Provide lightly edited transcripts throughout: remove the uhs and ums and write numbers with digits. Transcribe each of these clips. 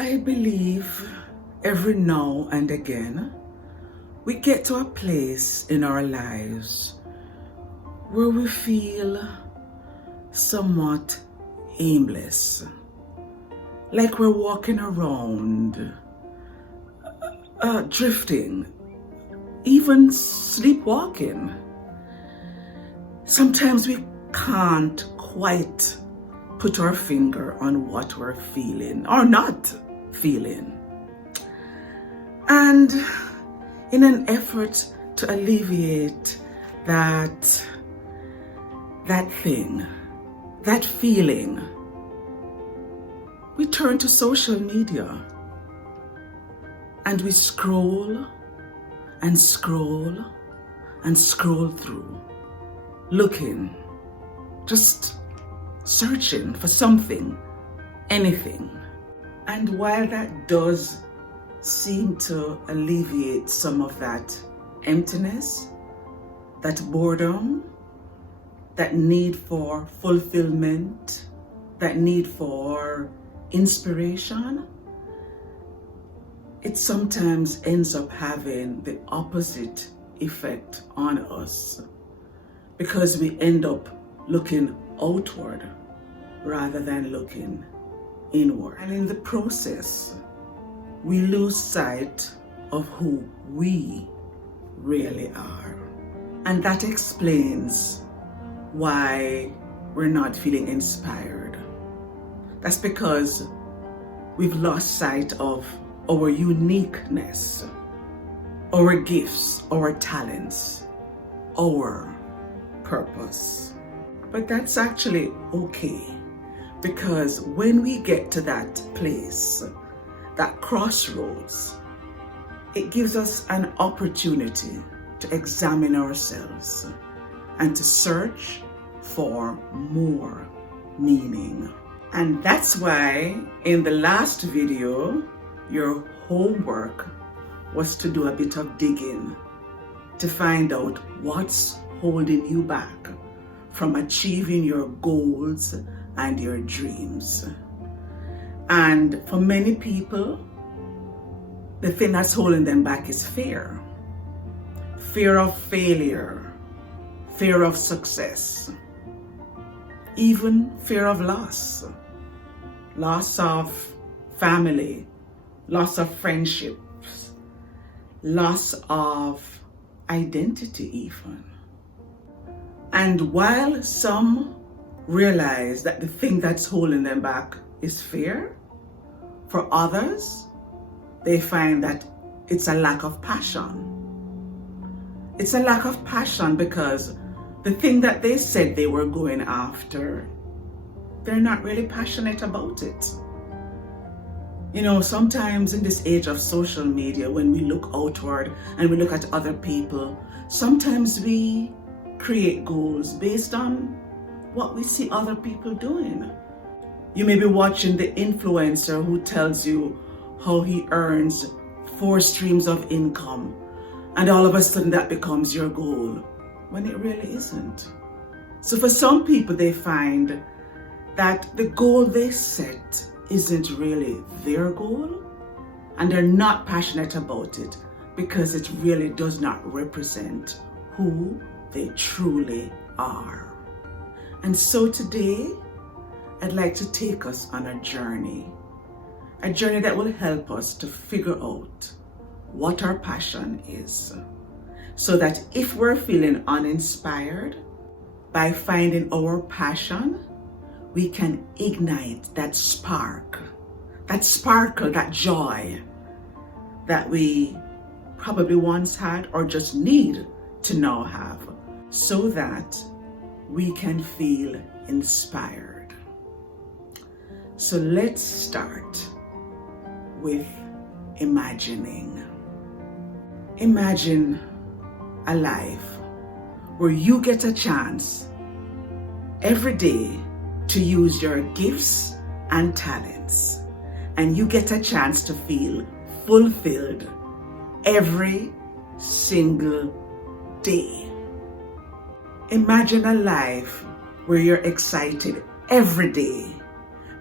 I believe every now and again we get to a place in our lives where we feel somewhat aimless, like we're walking around, drifting, even sleepwalking. Sometimes we can't quite put our finger on what we're feeling or not feeling. And in an effort to alleviate that thing, that feeling, we turn to social media and we scroll and scroll and scroll through, looking, just searching for something, anything. And while that does seem to alleviate some of that emptiness, that boredom, that need for fulfillment, that need for inspiration, it sometimes ends up having the opposite effect on us, because we end up looking outward rather than looking inward. And in the process, we lose sight of who we really are. And that explains why we're not feeling inspired. That's because we've lost sight of our uniqueness, our gifts, our talents, our purpose. But that's actually okay, because when we get to that place, that crossroads, it gives us an opportunity to examine ourselves and to search for more meaning. And that's why in the last video, your homework was to do a bit of digging to find out what's holding you back from achieving your goals and your dreams. And for many people, the thing that's holding them back is fear. Fear of failure, fear of success, even fear of loss. Loss of family, loss of friendships, loss of identity even. And while some realize that the thing that's holding them back is fear, for others, they find that it's a lack of passion. It's a lack of passion because the thing that they said they were going after, they're not really passionate about it. You know, sometimes in this age of social media, when we look outward and we look at other people, sometimes we create goals based on what we see other people doing. You may be watching the influencer who tells you how he earns 4 streams of income, and all of a sudden that becomes your goal, when it really isn't. So for some people, they find that the goal they set isn't really their goal, and they're not passionate about it because it really does not represent who they truly are. And so today, I'd like to take us on a journey that will help us to figure out what our passion is, so that if we're feeling uninspired, by finding our passion, we can ignite that spark, that sparkle, that joy that we probably once had or just need to now have, so that we can feel inspired. So let's start with imagining. Imagine a life where you get a chance every day to use your gifts and talents, and you get a chance to feel fulfilled every single day. Imagine a life where you're excited every day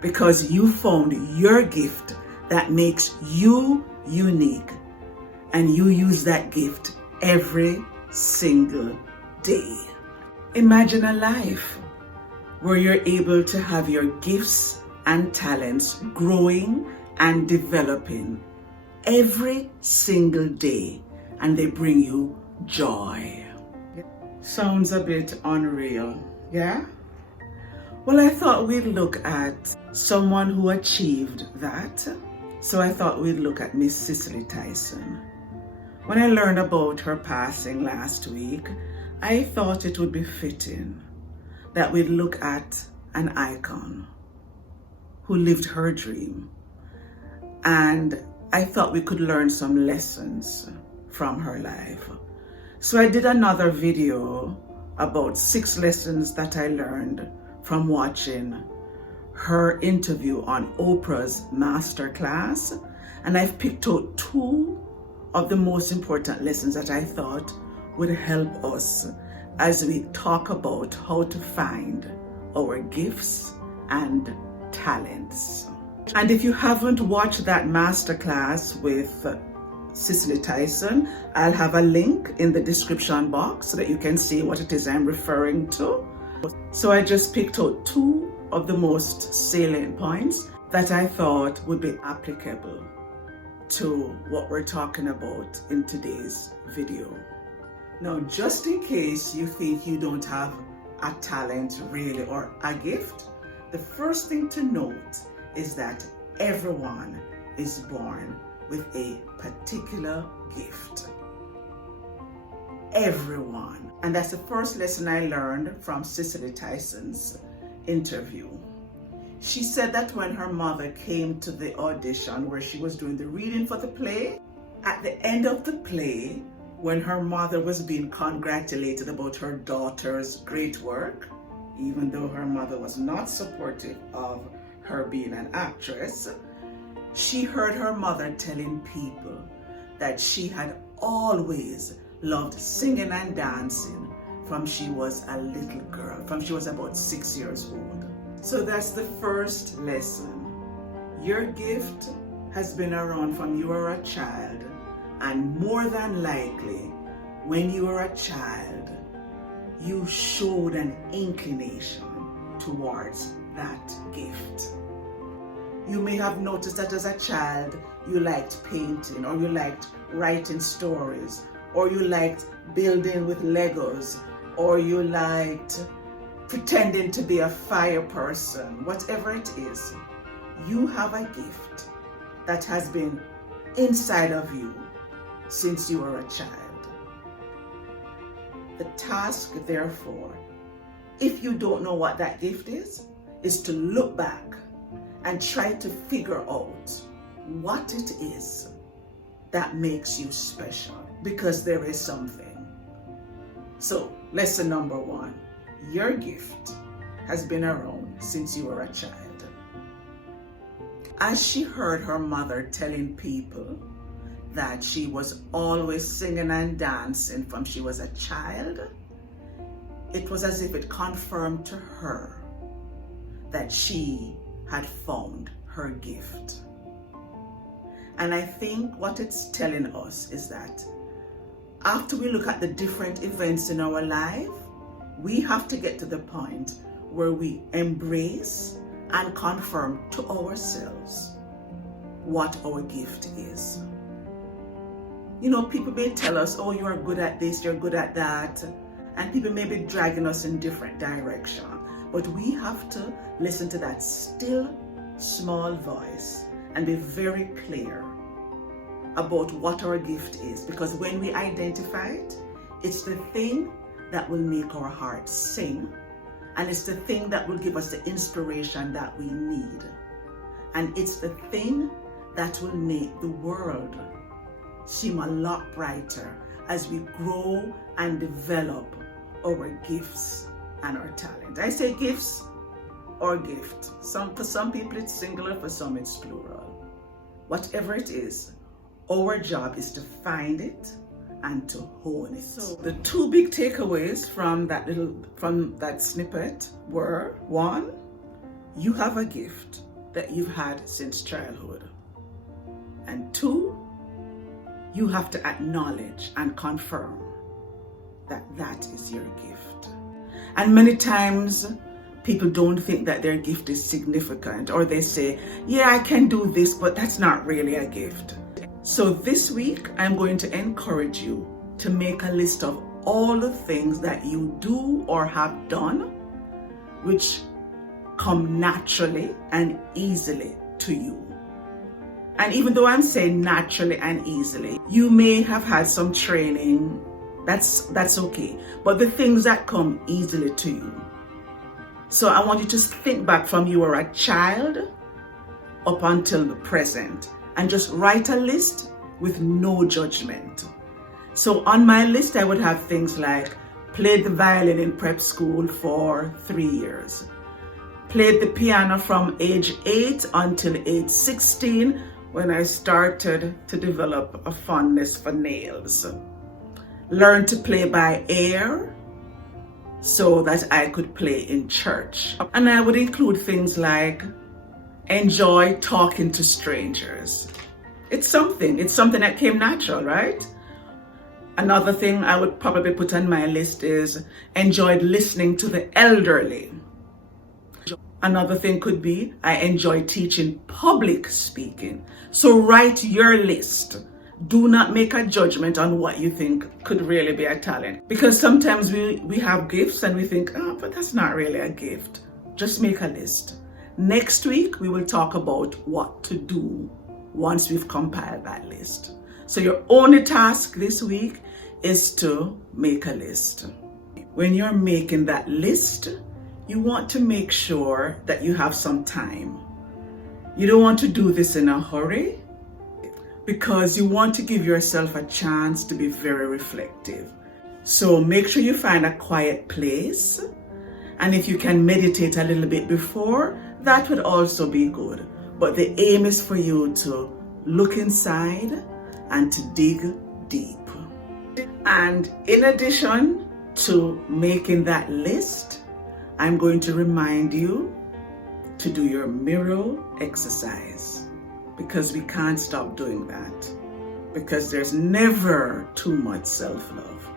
because you found your gift that makes you unique, and you use that gift every single day. Imagine a life where you're able to have your gifts and talents growing and developing every single day, and they bring you joy. Sounds a bit unreal, yeah? Well, I thought we'd look at someone who achieved that. So I thought we'd look at Miss Cicely Tyson. When I learned about her passing last week, I thought it would be fitting that we'd look at an icon who lived her dream. And I thought we could learn some lessons from her life. So I did another video about 6 lessons that I learned from watching her interview on Oprah's masterclass, and I've picked out 2 of the most important lessons that I thought would help us as we talk about how to find our gifts and talents. And if you haven't watched that masterclass with Cicely Tyson, I'll have a link in the description box so that you can see what it is I'm referring to. So I just picked out 2 of the most salient points that I thought would be applicable to what we're talking about in today's video. Now, just in case you think you don't have a talent really or a gift, the first thing to note is that everyone is born with a particular gift. Everyone. And that's the first lesson I learned from Cicely Tyson's interview. She said that when her mother came to the audition where she was doing the reading for the play, at the end of the play, when her mother was being congratulated about her daughter's great work, even though her mother was not supportive of her being an actress, she heard her mother telling people that she had always loved singing and dancing from she was a little girl, from she was about 6 years old. So that's the first lesson. Your gift has been around from you were a child, and more than likely, when you were a child, you showed an inclination towards that gift. You may have noticed that as a child, you liked painting, or you liked writing stories, or you liked building with Legos, or you liked pretending to be a fire person. Whatever it is, you have a gift that has been inside of you since you were a child. The task, therefore, if you don't know what that gift is to look back and try to figure out what it is that makes you special, because there is something. So, lesson number 1, your gift has been around since you were a child. As she heard her mother telling people that she was always singing and dancing from she was a child, it was as if it confirmed to her that she had found her gift. And I think what it's telling us is that after we look at the different events in our life, we have to get to the point where we embrace and confirm to ourselves what our gift is. You know, people may tell us, oh, you're good at this, you're good at that, and people may be dragging us in different directions. But we have to listen to that still, small voice and be very clear about what our gift is. Because when we identify it, it's the thing that will make our hearts sing, and it's the thing that will give us the inspiration that we need. And it's the thing that will make the world seem a lot brighter as we grow and develop our gifts and our talent. I say gifts or gift. For some people it's singular, for some it's plural. Whatever it is, our job is to find it and to hone it. So the 2 big takeaways from that snippet were: 1, you have a gift that you've had since childhood. you have to acknowledge and confirm that that is your gift. And many times people don't think that their gift is significant, or they say, yeah, I can do this, but that's not really a gift. So this week, I'm going to encourage you to make a list of all the things that you do or have done which come naturally and easily to you. And even though I'm saying naturally and easily, you may have had some training. That's okay. But the things that come easily to you. So I want you to think back from you were a child up until the present and just write a list with no judgment. So on my list, I would have things like played the violin in prep school for 3 years, played the piano from age 8 until age 16 when I started to develop a fondness for nails, learned to play by ear so that I could play in church. And I would include things like enjoy talking to strangers. It's something that came natural, right? Another thing I would probably put on my list is enjoyed listening to the elderly. Another thing could be I enjoy teaching public speaking. So write your list. Do not make a judgment on what you think could really be a talent. Because sometimes we have gifts and we think, oh, but that's not really a gift. Just make a list. Next week, we will talk about what to do once we've compiled that list. So your only task this week is to make a list. When you're making that list, you want to make sure that you have some time. You don't want to do this in a hurry because you want to give yourself a chance to be very reflective. So make sure you find a quiet place. And if you can meditate a little bit before, that would also be good. But the aim is for you to look inside and to dig deep. And in addition to making that list, I'm going to remind you to do your mirror exercise, because we can't stop doing that, because there's never too much self-love.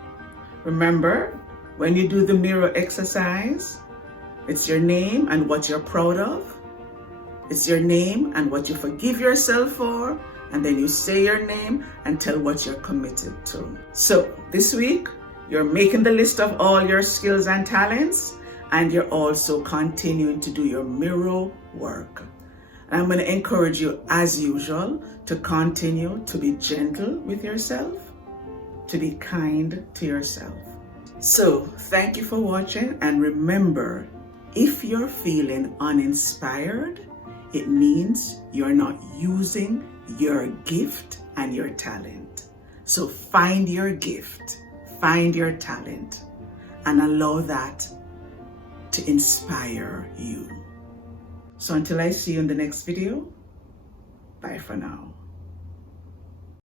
Remember, when you do the mirror exercise, it's your name and what you're proud of. It's your name and what you forgive yourself for. And then you say your name and tell what you're committed to. So this week, you're making the list of all your skills and talents, and you're also continuing to do your mirror work. And I'm going to encourage you, as usual, to continue to be gentle with yourself, to be kind to yourself. So thank you for watching, and remember, if you're feeling uninspired, it means you're not using your gift and your talent. So find your gift, find your talent, and allow that to inspire you. So until I see you in the next video, bye for now.